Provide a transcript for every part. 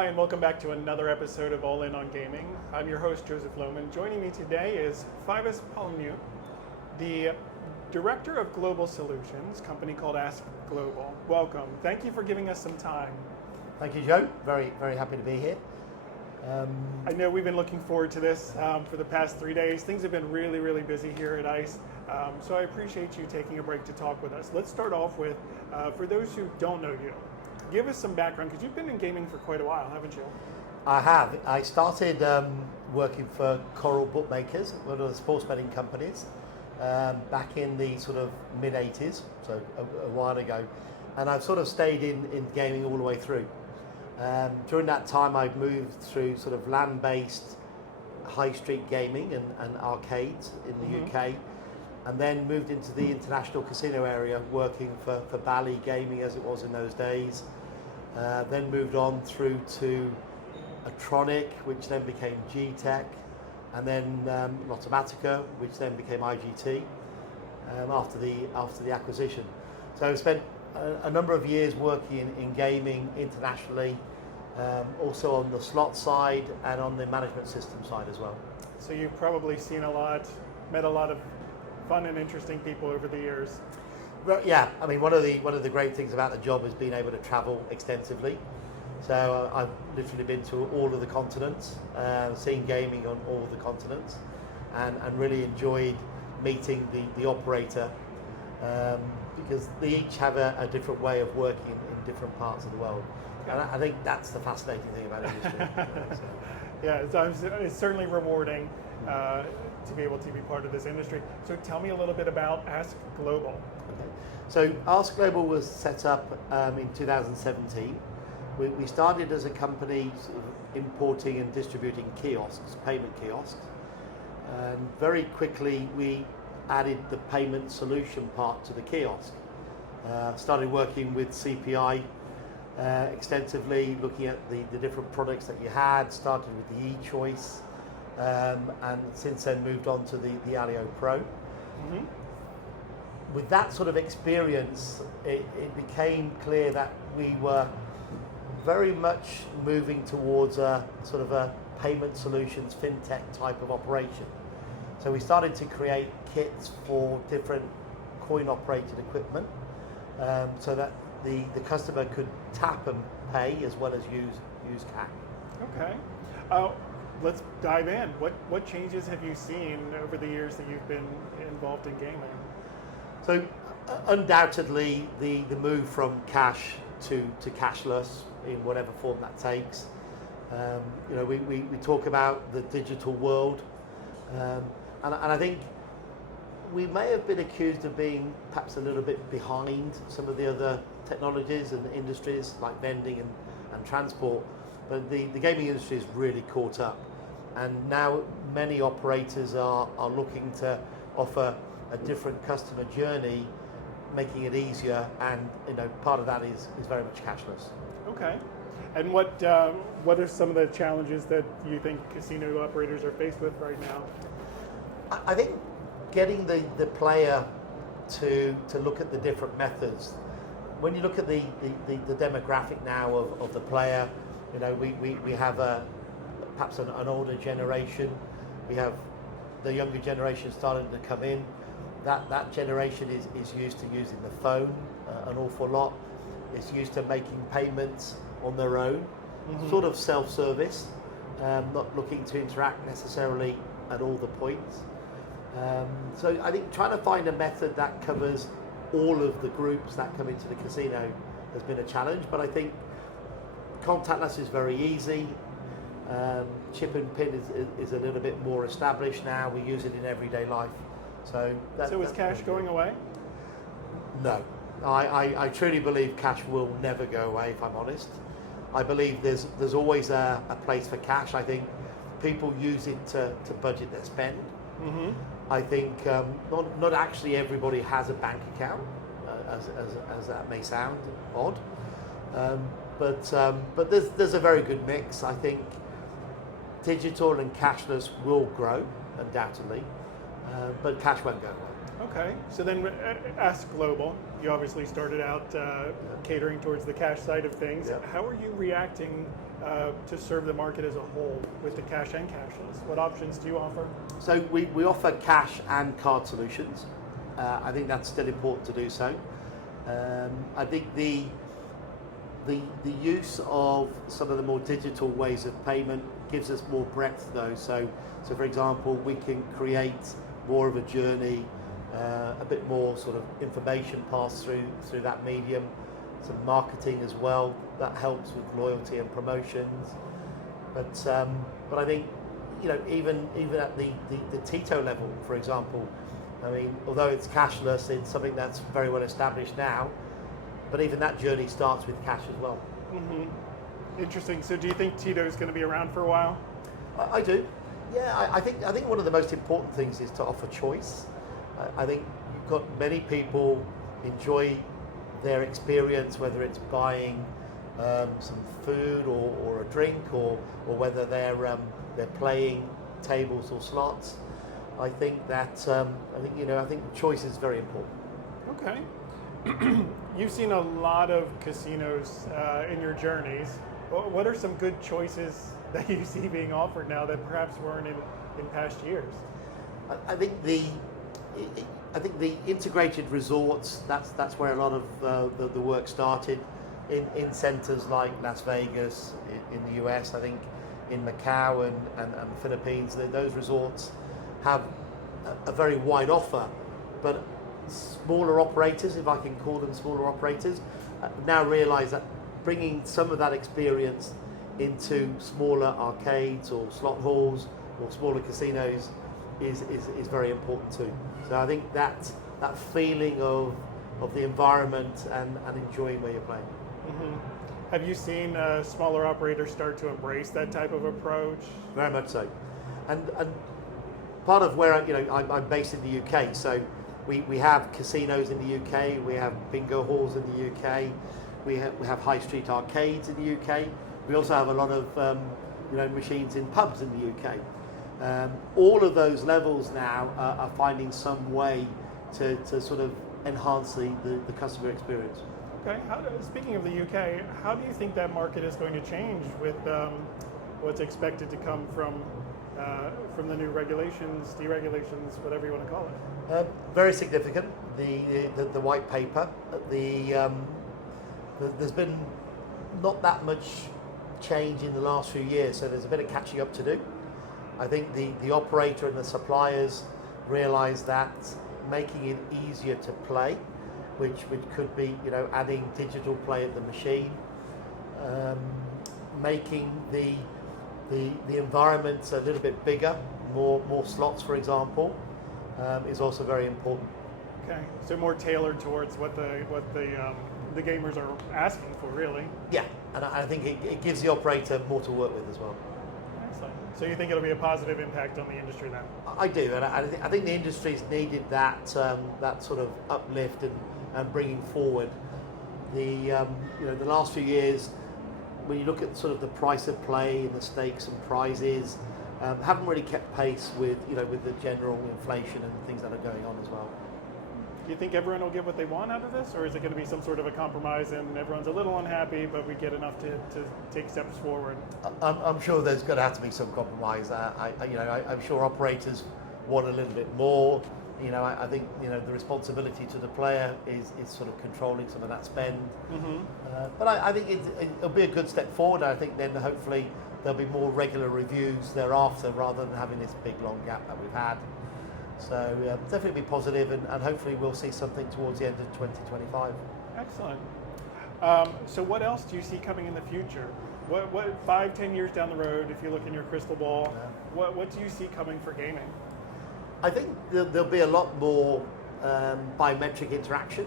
Hi, and welcome back to another episode of All In on Gaming. I'm your host, Joseph Lohmann. Joining me today is Fivos Polymniou, the Director of Global Solutions, a company called Ask Global. Welcome. Thank you for giving us some time. Thank you, Joe. Very, very happy to be here. I know we've been looking forward to this for the past 3 days. Things have been really, really busy here at ICE, so I appreciate you taking a break to talk with us. Let's start off with, for those who don't know you, give us some background, because you've been in gaming for quite a while, haven't you? I have. I started working for Coral Bookmakers, one of the sports betting companies, back in the sort of mid-80s, so a while ago. And I've sort of stayed in gaming all the way through. During that time, I've moved through sort of land-based high street gaming and arcades in the UK, and then moved into the international casino area, working for Bally Gaming as it was in those days. Then moved on through to Atronic, which then became G-Tech, and then Lottomatica, which then became IGT after the acquisition. So I spent a number of years working in gaming internationally, also on the slot side and on the management system side as well. So you've probably seen a lot, met a lot of fun and interesting people over the years. Well, yeah, I mean, one of the great things about the job is being able to travel extensively. So I've literally been to all of the continents, seen gaming on all of the continents, and really enjoyed meeting the operator, because they each have a different way of working in different parts of the world. And I think that's the fascinating thing about industry. So. Yeah, it's certainly rewarding to be able to be part of this industry. So tell me a little bit about Ask Global. Okay. So Ask Global was set up in 2017. We started as a company sort of importing and distributing kiosks, payment kiosks. And very quickly we added the payment solution part to the kiosk. Started working with CPI extensively, looking at the different products that you had, started with the e-choice, and since then moved on to the Alio Pro. Mm-hmm. With that sort of experience, it became clear that we were very much moving towards a sort of a payment solutions, fintech type of operation. So we started to create kits for different coin-operated equipment, so that the customer could tap and pay as well as use cash. Okay. Let's dive in. What changes have you seen over the years that you've been involved in gaming? So undoubtedly the move from cash to cashless in whatever form that takes. We talk about the digital world, and I think we may have been accused of being perhaps a little bit behind some of the other technologies and industries like vending and transport, but the gaming industry has really caught up, and now many operators are looking to offer a different customer journey, making it easier, and part of that is very much cashless. Okay. And what are some of the challenges that you think casino operators are faced with right now? I think getting the player to look at the different methods. When you look at the demographic now of the player, we have perhaps an older generation. We have the younger generation starting to come in. That generation is used to using the phone an awful lot. It's used to making payments on their own, sort of self-service, not looking to interact necessarily at all the points. So I think trying to find a method that covers all of the groups that come into the casino has been a challenge, but I think contactless is very easy. Chip and pin is a little bit more established now. We use it in everyday life. So is cash going away? No. I truly believe cash will never go away, if I'm honest. I believe there's always a place for cash. I think people use it to budget their spend. Mm-hmm. I think not actually everybody has a bank account, as that may sound odd, but there's a very good mix. I think digital and cashless will grow, undoubtedly. but cash won't go away. Okay, so then Ask Global, you obviously started out catering towards the cash side of things. Yeah. How are you reacting to serve the market as a whole with the cash and cashless? What options do you offer? So we offer cash and card solutions. I think that's still important to do so. I think the use of some of the more digital ways of payment gives us more breadth though. So for example, we can create more of a journey, a bit more sort of information passed through that medium, some marketing as well that helps with loyalty and promotions. But I think, you know, even at the Tito level, for example, I mean, although it's cashless, it's something that's very well established now, but even that journey starts with cash as well. Mm-hmm. Interesting. So do you think Tito is going to be around for a while? I do. Yeah, I think one of the most important things is to offer choice. I think you've got many people enjoy their experience, whether it's buying some food or a drink, or whether they're playing tables or slots. I think that I think choice is very important. Okay. You've seen a lot of casinos in your journees. What are some good choices that you see being offered now that perhaps weren't in past years? I think the integrated resorts, that's where a lot of the work started in centres like Las Vegas in the US. I think in Macau and the Philippines, those resorts have a very wide offer, but smaller operators, if I can call them smaller operators, now realise that bringing some of that experience into smaller arcades or slot halls or smaller casinos is very important too. So I think that feeling of the environment and enjoying where you're playing. Mm-hmm. Have you seen smaller operators start to embrace that type of approach? Very much so, and part of where I'm based in the UK, so we have casinos in the UK, we have bingo halls in the UK, we have high street arcades in the UK. We also have a lot of machines in pubs in the UK. All of those levels now are finding some way to sort of enhance the customer experience. Okay. Speaking of the UK, how do you think that market is going to change with what's expected to come from the new regulations, deregulations, whatever you want to call it? Very significant. The white paper. There's been not that much change in the last few years, so there's a bit of catching up to do. I think the operator and the suppliers realise that making it easier to play, which could be adding digital play at the machine, making the environment a little bit bigger, more slots, for example, is also very important. Okay, so more tailored towards what the gamers are asking for, really. Yeah, and I think it gives the operator more to work with as well. Excellent. So you think it'll be a positive impact on the industry then? I do, and I think the industry's needed that sort of uplift and bringing forward. The last few years, when you look at sort of the price of play and the stakes and prizes, haven't really kept pace with the general inflation and things that are going on as well. Do you think everyone will get what they want out of this, or is it going to be some sort of a compromise and everyone's a little unhappy, but we get enough to take steps forward? I'm sure there's going to have to be some compromise. I'm sure operators want a little bit more. I think the responsibility to the player is sort of controlling some of that spend. Mm-hmm. But I think it'll be a good step forward. I think then hopefully there'll be more regular reviews thereafter, rather than having this big long gap that we've had. So definitely be positive, and hopefully we'll see something towards the end of 2025. Excellent. So what else do you see coming in the future? What 5-10 years down the road, if you look in your crystal ball, what do you see coming for gaming? I think there'll be a lot more biometric interaction.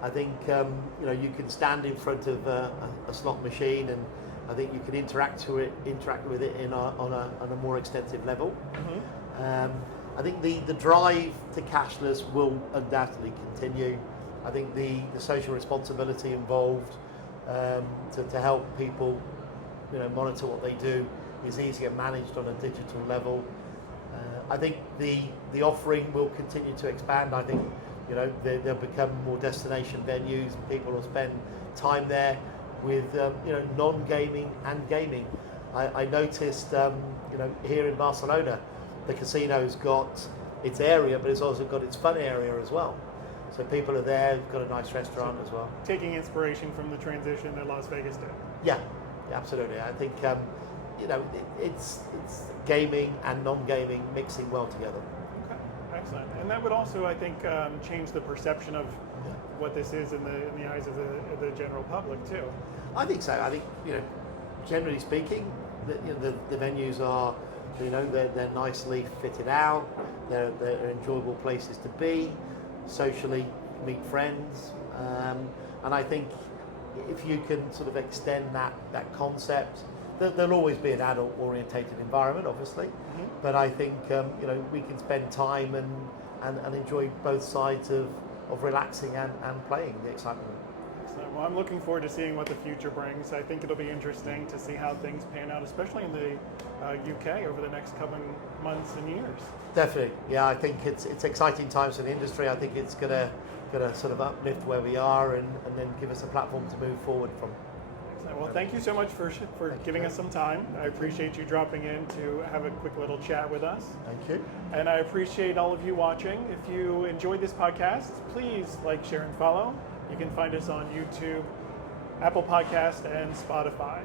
I think you can stand in front of a slot machine, and I think you can interact with it on a more extensive level. Mm-hmm. I think the drive to cashless will undoubtedly continue. I think the social responsibility involved to help people monitor what they do is easier managed on a digital level. I think the offering will continue to expand. I think, you know, they'll become more destination venues. People will spend time there with, you know, non-gaming and gaming. I noticed, you know, here in Barcelona, the casino's got its area, but it's also got its fun area as well. So people are there, got a nice restaurant as well. Taking inspiration from the transition that Las Vegas did. Yeah, absolutely. I think, you know, it's gaming and non-gaming mixing well together. Okay, excellent. And that would also, I think, change the perception of what this is in the eyes of the general public too. I think so. I think, you know, generally speaking, the venues are, you know, they're nicely fitted out. They're enjoyable places to be, socially meet friends, and I think if you can sort of extend that concept, there'll always be an adult-orientated environment, obviously, but I think you know, we can spend time and enjoy both sides of relaxing and playing, the excitement. Excellent. Well, I'm looking forward to seeing what the future brings. I think it'll be interesting to see how things pan out, especially in the UK over the next coming months and years. Definitely, yeah. I think it's exciting times for the industry. I think it's gonna sort of uplift where we are and then give us a platform to move forward from. Excellent. Well, thank you so much for giving us some time. I appreciate you dropping in to have a quick little chat with us. Thank you. And I appreciate all of you watching. If you enjoyed this podcast, please like, share, and follow. You can find us on YouTube, Apple Podcast, and Spotify.